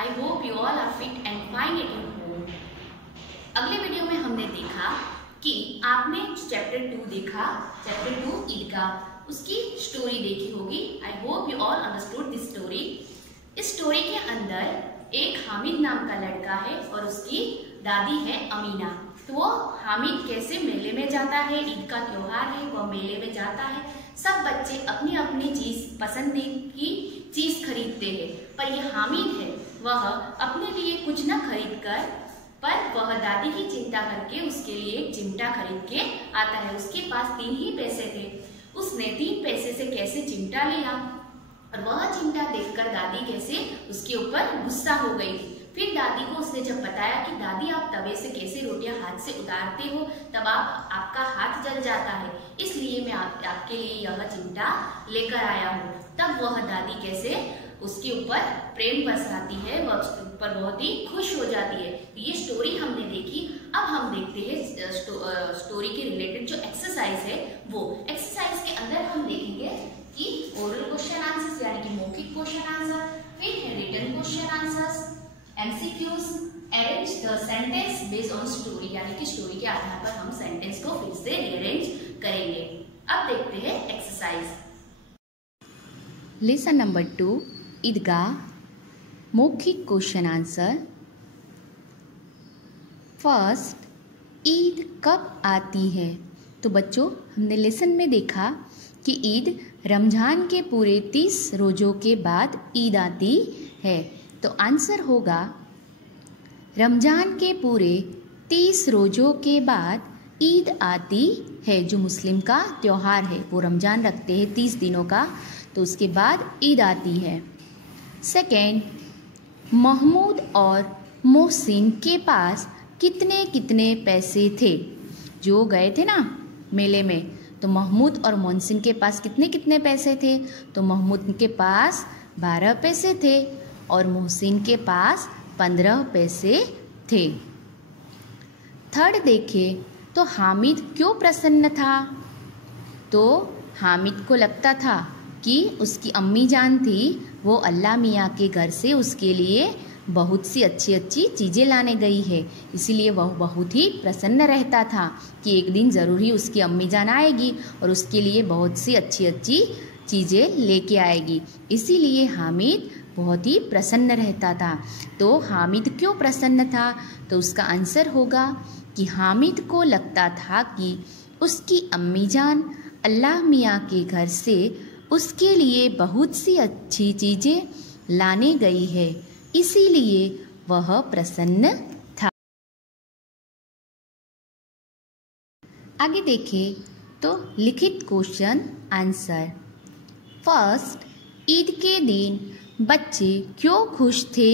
I hope you all are fit and fine at your home. अगले video में हमने देखा कि आपने चैप्टर 2 देखा, चैप्टर 2 ईद का, उसकी स्टोरी देखी होगी. I hope you all understood this story. इस स्टोरी के अंदर एक हामिद नाम का लड़का है और उसकी दादी है अमीना. तो वो हामिद कैसे मेले में जाता है, ईद का त्योहार है, वह मेले में जाता है. सब बच्चे अपनी अपनी चीज पसंद की चीज खरीदते हैं, पर ये हामिद है वह अपने लिए कुछ न खरीद कर, पर वह दादी की चिंता करके उसके लिए एक चिमटा खरीद के आता है. उसके पास 3 ही पैसे थे. उसने 3 पैसे से कैसे चिमटा लिया और वह चिमटा देखकर दादी कैसे उसके ऊपर गुस्सा हो गई थी. फिर दादी को उसने जब बताया कि दादी आप तवे से कैसे रोटियां हाथ से उतारते हो, तब आपका हाथ जल जाता है, इसलिए मैं आपके लिए यह चिमटा लेकर आया हूँ. तब वह दादी कैसे उसके ऊपर प्रेम बरसाती है, वह उसके ऊपर बहुत ही खुश हो जाती है. ये स्टोरी हमने देखी. अब हम देखते हैं स्टोरी के रिलेटेड जो एक्सरसाइज है वो. एक्सरसाइज के अंदर हम देखेंगे कि ओरल क्वेश्चन आंसर्स यानी कि मौखिक क्वेश्चन आंसर, फिर है written question answers, MCQs, arrange the sentence based on story यानी कि स्टोरी के आधार पर हम सेंटेंस को फिर से रीअरेंज करेंगे. अब देखते हैं एक्सरसाइज. लेसन नंबर 2 ईदगाह, मौखिक क्वेश्चन आंसर. फर्स्ट, ईद कब आती है? तो बच्चों हमने लेसन में देखा कि ईद रमजान के पूरे 30 रोज़ों के बाद ईद आती है. तो आंसर होगा रमजान के पूरे 30 रोज़ों के बाद ईद आती है. जो मुस्लिम का त्योहार है वो रमजान रखते हैं 30 दिनों का, तो उसके बाद ईद आती है. सेकेंड, महमूद और मोहसिन के पास कितने कितने पैसे थे? जो गए थे ना मेले में, तो महमूद और मोहसिन के पास कितने कितने पैसे थे? तो महमूद के पास 12 पैसे थे और मोहसिन के पास 15 पैसे थे. थर्ड देखें तो हामिद क्यों प्रसन्न था? तो हामिद को लगता था कि उसकी अम्मी जान थी, वो अल्लाह मियाँ के घर से उसके लिए बहुत सी अच्छी अच्छी चीज़ें लाने गई है, इसीलिए वह बहुत ही प्रसन्न रहता था कि एक दिन ज़रूर ही उसकी अम्मी जान आएगी और उसके लिए बहुत सी अच्छी अच्छी चीज़ें लेके आएगी. इसीलिए हामिद बहुत ही प्रसन्न रहता था. तो हामिद क्यों प्रसन्न था? तो उसका आंसर होगा कि हामिद को लगता था कि उसकी अम्मी जान अल्लाह मियाँ के घर से उसके लिए बहुत सी अच्छी चीज़ें लाने गई है, इसीलिए वह प्रसन्न था. आगे देखें तो लिखित क्वेश्चन आंसर. फर्स्ट, ईद के दिन बच्चे क्यों खुश थे?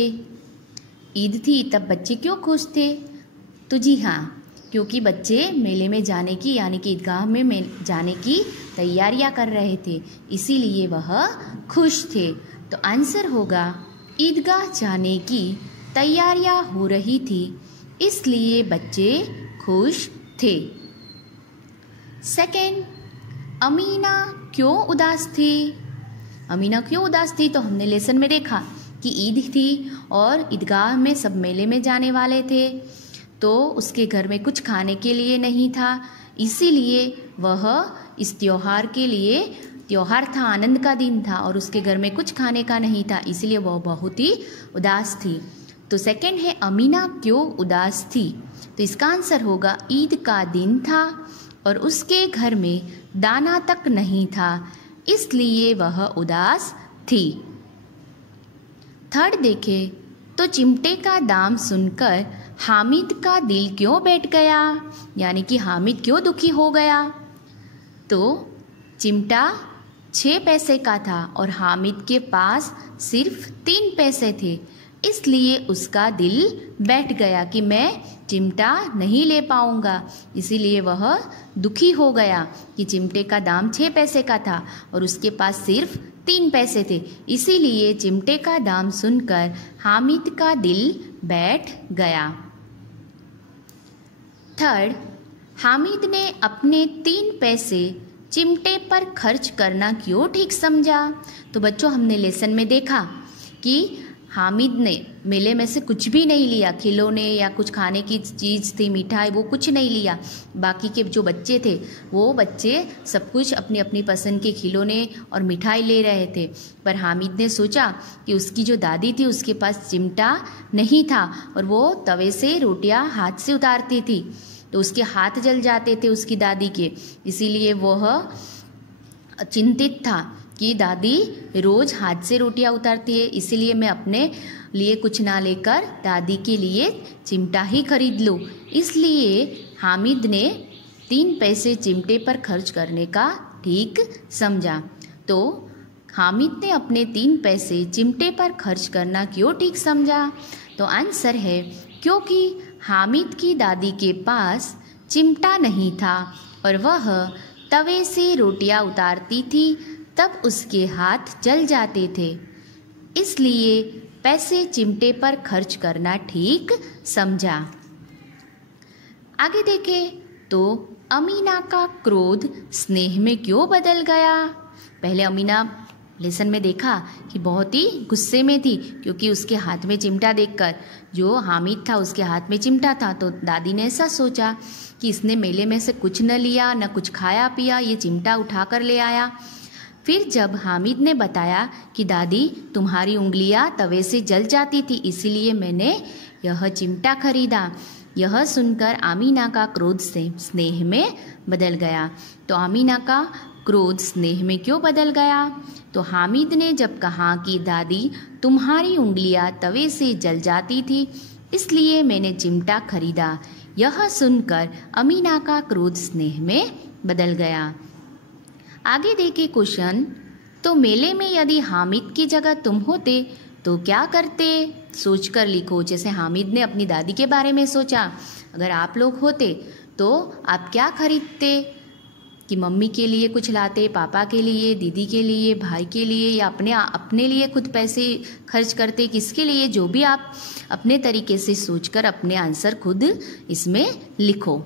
ईद थी तब बच्चे क्यों खुश थे? तो जी हाँ, क्योंकि बच्चे मेले में जाने की यानी कि ईदगाह में जाने की तैयारियां कर रहे थे, इसीलिए वह खुश थे. तो आंसर होगा ईदगाह जाने की तैयारियां हो रही थी, इसलिए बच्चे खुश थे. सेकंड, अमीना क्यों उदास थी? अमीना क्यों उदास थी? तो हमने लेसन में देखा कि ईद थी और ईदगाह में सब मेले में जाने वाले थे, तो उसके घर में कुछ खाने के लिए नहीं था, इसीलिए वह इस त्योहार के लिए, त्योहार था, आनंद का दिन था और उसके घर में कुछ खाने का नहीं था, इसलिए वह बहुत ही उदास थी. तो सेकंड है अमीना क्यों उदास थी? तो इसका आंसर होगा ईद का दिन था और उसके घर में दाना तक नहीं था, इसलिए वह उदास थी. थर्ड देखें तो चिमटे का दाम सुनकर हामिद का दिल क्यों बैठ गया? यानी कि हामिद क्यों दुखी हो गया? तो चिमटा 6 पैसे का था और हामिद के पास सिर्फ 3 पैसे थे, इसलिए उसका दिल बैठ गया कि मैं चिमटा नहीं ले पाऊंगा, इसीलिए वह दुखी हो गया कि चिमटे का दाम 6 पैसे का था और उसके पास सिर्फ 3 पैसे थे, इसीलिए चिमटे का दाम सुनकर हामिद का दिल बैठ गया. थर्ड, हामिद ने अपने 3 पैसे चिमटे पर खर्च करना क्यों ठीक समझा? तो बच्चों हमने लेसन में देखा कि हामिद ने मेले में से कुछ भी नहीं लिया, खिलौने या कुछ खाने की चीज़ थी, मिठाई, वो कुछ नहीं लिया। बाकी के जो बच्चे थे वो बच्चे सब कुछ अपनी अपनी पसंद के खिलौने और मिठाई ले रहे थे। पर हामिद ने सोचा कि उसकी जो दादी थी उसके पास चिमटा नहीं था और वो तवे से रोटियां हाथ से उतारती थी, तो उसके हाथ जल जाते थे उसकी दादी के। इसीलिए वह चिंतित था कि दादी रोज हाथ से रोटियां उतारती है, इसीलिए मैं अपने लिए कुछ ना लेकर दादी के लिए चिमटा ही खरीद लूँ। इसलिए हामिद ने 3 पैसे चिमटे पर खर्च करने का ठीक समझा। तो हामिद ने अपने 3 पैसे चिमटे पर खर्च करना क्यों ठीक समझा? तो आंसर है क्योंकि हामिद की दादी के पास चिमटा नहीं था और वह तवे से रोटियां उतारती थी, तब उसके हाथ जल जाते थे। इसलिए पैसे चिमटे पर खर्च करना ठीक समझा। आगे देखें तो अमीना का क्रोध स्नेह में क्यों बदल गया? पहले अमीना लेसन में देखा कि बहुत ही गुस्से में थी, क्योंकि उसके हाथ में चिमटा देखकर, जो हामिद था उसके हाथ में चिमटा था, तो दादी ने ऐसा सोचा कि इसने मेले में से कुछ न लिया, न कुछ खाया पिया, ये चिमटा उठा कर ले आया। फिर जब हामिद ने बताया कि दादी तुम्हारी उंगलियां तवे से जल जाती थी, इसीलिए मैंने यह चिमटा खरीदा। यह सुनकर आमीना का क्रोध से स्नेह में बदल गया। तो आमीना का क्रोध स्नेह में क्यों बदल गया? तो हामिद ने जब कहा कि दादी तुम्हारी उंगलियां तवे से जल जाती थी, इसलिए मैंने चिमटा खरीदा। यह सुनकर अमीना का क्रोध स्नेह में बदल गया। आगे देखे क्वेश्चन। तो मेले में यदि हामिद की जगह तुम होते तो क्या करते? सोचकर लिखो। जैसे हामिद ने अपनी दादी के बारे में सोचा, अगर आप लोग होते तो आप क्या खरीदते? कि मम्मी के लिए कुछ लाते, पापा के लिए, दीदी के लिए, भाई के लिए, या अपने लिए खुद पैसे खर्च करते? किसके लिए? जो भी आप अपने तरीके से सोचकर अपने आंसर खुद इसमें लिखो।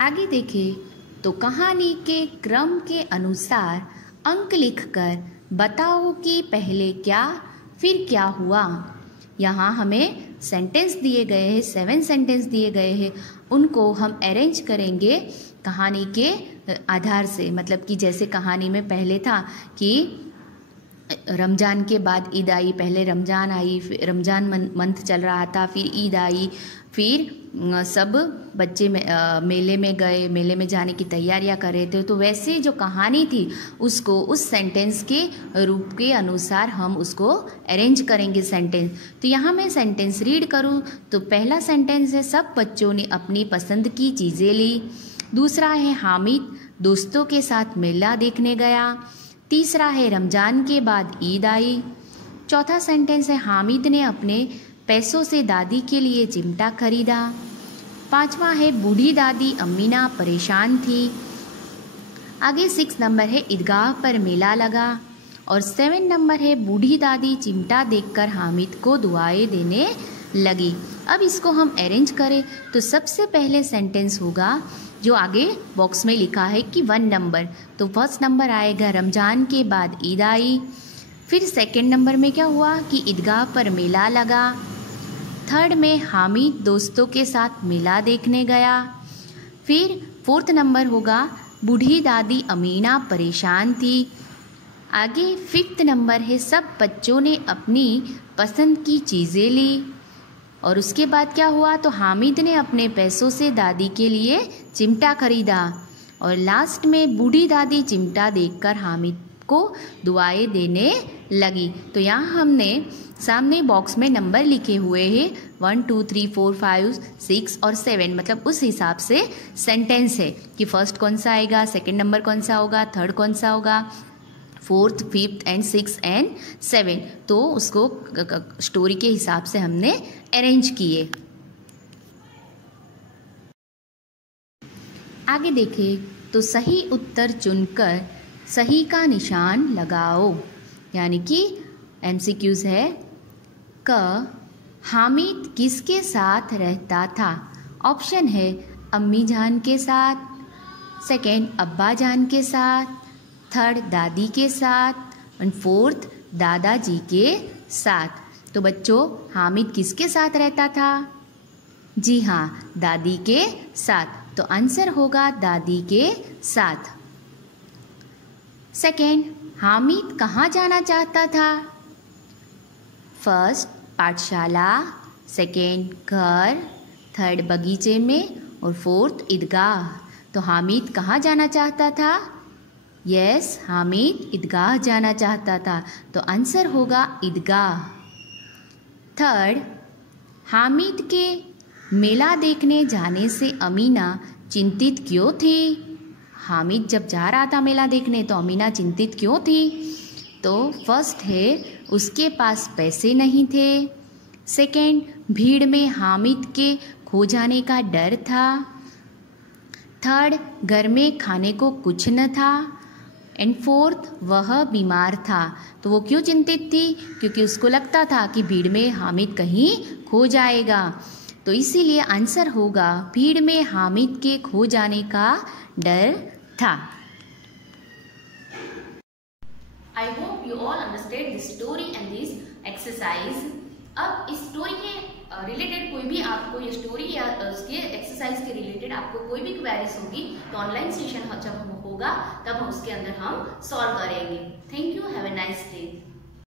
आगे देखें तो कहानी के क्रम के अनुसार अंक लिखकर बताओ कि पहले क्या फिर क्या हुआ। यहाँ हमें सेंटेंस दिए गए हैं, 7 सेंटेंस दिए गए हैं, उनको हम अरेंज करेंगे कहानी के आधार से। मतलब कि जैसे कहानी में पहले था कि रमज़ान के बाद ईद आई, पहले रमज़ान आई, फिर रमज़ान मंथ चल रहा था, फिर ईद आई, फिर सब बच्चे मेले में गए, मेले में जाने की तैयारियां कर रहे थे। तो वैसे जो कहानी थी उसको उस सेंटेंस के रूप के अनुसार हम उसको अरेंज करेंगे सेंटेंस। तो यहाँ मैं सेंटेंस रीड करूँ तो पहला सेंटेंस है सब बच्चों ने अपनी पसंद की चीज़ें ली। दूसरा है हामिद दोस्तों के साथ मेला देखने गया। तीसरा है रमज़ान के बाद ईद आई। चौथा सेंटेंस है हामिद ने अपने पैसों से दादी के लिए चिमटा खरीदा। पांचवा है बूढ़ी दादी अमीना परेशान थी। आगे 6 नंबर है ईदगाह पर मेला लगा। और 7 नंबर है बूढ़ी दादी चिमटा देखकर हामिद को दुआएं देने लगी। अब इसको हम अरेंज करें तो सबसे पहले सेंटेंस होगा जो आगे बॉक्स में लिखा है कि 1 नंबर, तो फर्स्ट नंबर आएगा रमज़ान के बाद ईद आई। फिर सेकंड नंबर में क्या हुआ कि ईदगाह पर मेला लगा। थर्ड में हामिद दोस्तों के साथ मेला देखने गया। फिर 4th नंबर होगा बूढ़ी दादी अमीना परेशान थी। आगे 5th नंबर है सब बच्चों ने अपनी पसंद की चीज़ें ली। और उसके बाद क्या हुआ तो हामिद ने अपने पैसों से दादी के लिए चिमटा खरीदा। और लास्ट में बूढ़ी दादी चिमटा देखकर हामिद को दुआएं देने लगी। तो यहाँ हमने सामने बॉक्स में नंबर लिखे हुए हैं 1 2 3 4 5 6 और 7, मतलब उस हिसाब से सेंटेंस है कि फर्स्ट कौन सा आएगा, सेकंड नंबर कौन सा होगा, थर्ड कौन सा होगा, 4th 5th and 6th and 7। तो उसको स्टोरी के हिसाब से हमने अरेंज किए। आगे देखें तो सही उत्तर चुनकर सही का निशान लगाओ। यानी कि MCQs है क हामिद किसके साथ रहता था? ऑप्शन है अम्मी जान के साथ, सेकंड अब्बा जान के साथ, थर्ड दादी के साथ और 4th दादाजी के साथ। तो बच्चों हामिद किसके साथ रहता था? जी हाँ, दादी के साथ। तो आंसर होगा दादी के साथ। सेकेंड, हामिद कहाँ जाना चाहता था? फर्स्ट पाठशाला, सेकेंड घर, थर्ड बगीचे में और फोर्थ ईदगाह। तो हामिद कहाँ जाना चाहता था? यस, हामिद ईदगाह जाना चाहता था। तो आंसर होगा ईदगाह। थर्ड, हामिद के मेला देखने जाने से अमीना चिंतित क्यों थी? हामिद जब जा रहा था मेला देखने तो अमीना चिंतित क्यों थी? तो फर्स्ट है उसके पास पैसे नहीं थे, सेकेंड भीड़ में हामिद के खो जाने का डर था, थर्ड घर में खाने को कुछ न था, एंड फोर्थ वह बीमार था। तो वो क्यों चिंतित थी? क्योंकि उसको लगता था कि भीड़ में हामिद कहीं खो जाएगा। तो इसीलिए आंसर होगा भीड़ में हामिद के खो जाने का डर था। I hope you all understand this story and this exercise. अब इस स्टोरी के रिलेटेड कोई भी आपको ये स्टोरी या उसके एक्सरसाइज के रिलेटेड आपको कोई भी क्वेरीज होगी तो ऑनलाइन सेशन जब हम होगा तब हम उसके अंदर हम सॉल्व करेंगे। Thank you, have a nice day.